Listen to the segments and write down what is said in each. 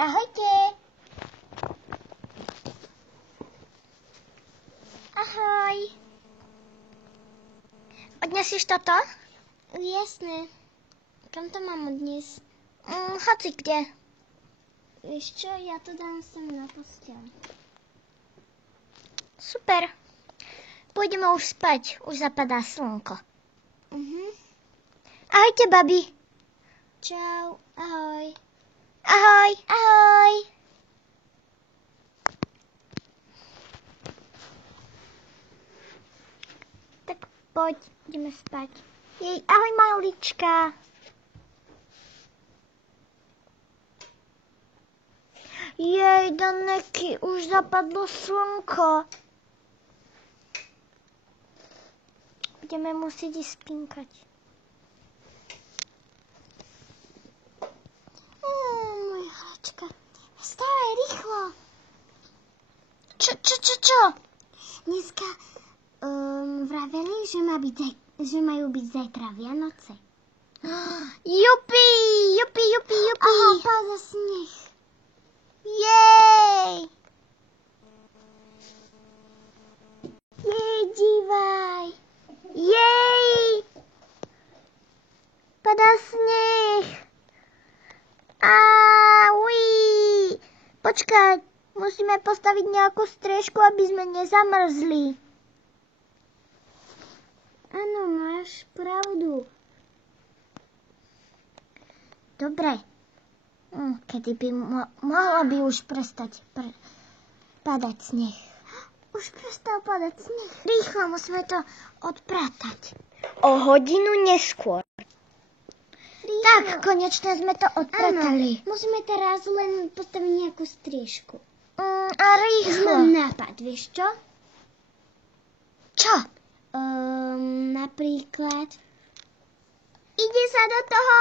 Ahojte. Ahoj. Odnesieš toto? Jasné. Kam to mám odniesť? Hoci kde. Vieš čo, ja to dám sem na posteľ. Super. Pôjdeme už spať. Už zapadá slnko. Ahojte, babi. Čau, ahoj. Ahoj. Ahoj. Tak poď, ideme spať. Jej, ahoj, malička. Jej, Daneky, už zapadlo slnko. Budeme musieť ísť spinkať. Moja hračka. Vstávaj, rýchlo. Čo? Dneska vraveli, že majú byť zajtra Vianoce. Jupi. Aha, pada sneh. Jej. Jej, dívaj. Jej. Padá sneh. Uí. Počkaj, musíme postaviť nejakú striežku, aby sme nezamrzli. Áno, máš pravdu. Dobre. Kedy by mohlo by už prestať padať sneh. Už prestal padať sneh. Rýchlo, musíme to odpratať. O hodinu neskôr. Rýchlo. Tak, konečne sme to odpratali. Áno, musíme teraz len postaviť nejakú striežku. A rýchlo. Mám nápad, vieš čo? Čo? Napríklad... Ide sa do toho!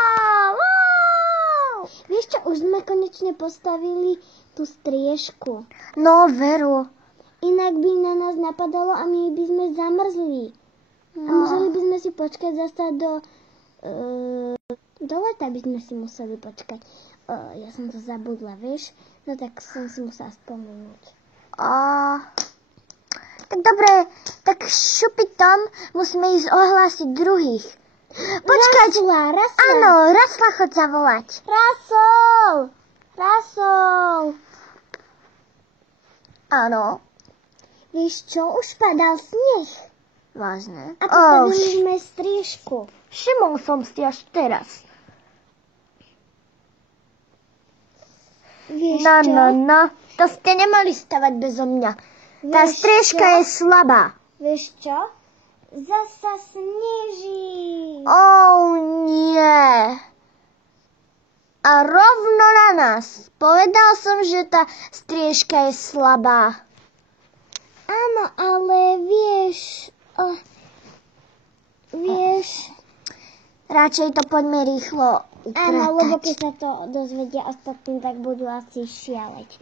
Wow! Vieš čo, už sme konečne postavili tú striežku. No, veru. Inak by na nás napadalo a my by sme zamrzli. A museli by sme si počkať zasa do leta by sme si museli počkať. Ja som to zabudla, vieš? No tak som si musela spomenúť. Tak dobre, tak šupi Tom, musíme ísť ohlásiť druhých. Počkať. Rasla. Áno, Rasla chod zavolať. Rasol. Áno. Vieš čo, už padal sneh. Vážne. A postavili sme striežku. Všimol som si až teraz. Vieš čo? No. To ste nemali stavať bezo mňa. Tá Vieš striežka čo? je slabá. Vieš čo? Zasa sneží. Nie. A rovno na nás. Povedal som, že tá striežka je slabá. Áno, ale vieš... Radšej to poďme rýchlo upratať. Áno, lebo keď sa to dozvedia ostatní, tak budú asi šialeť.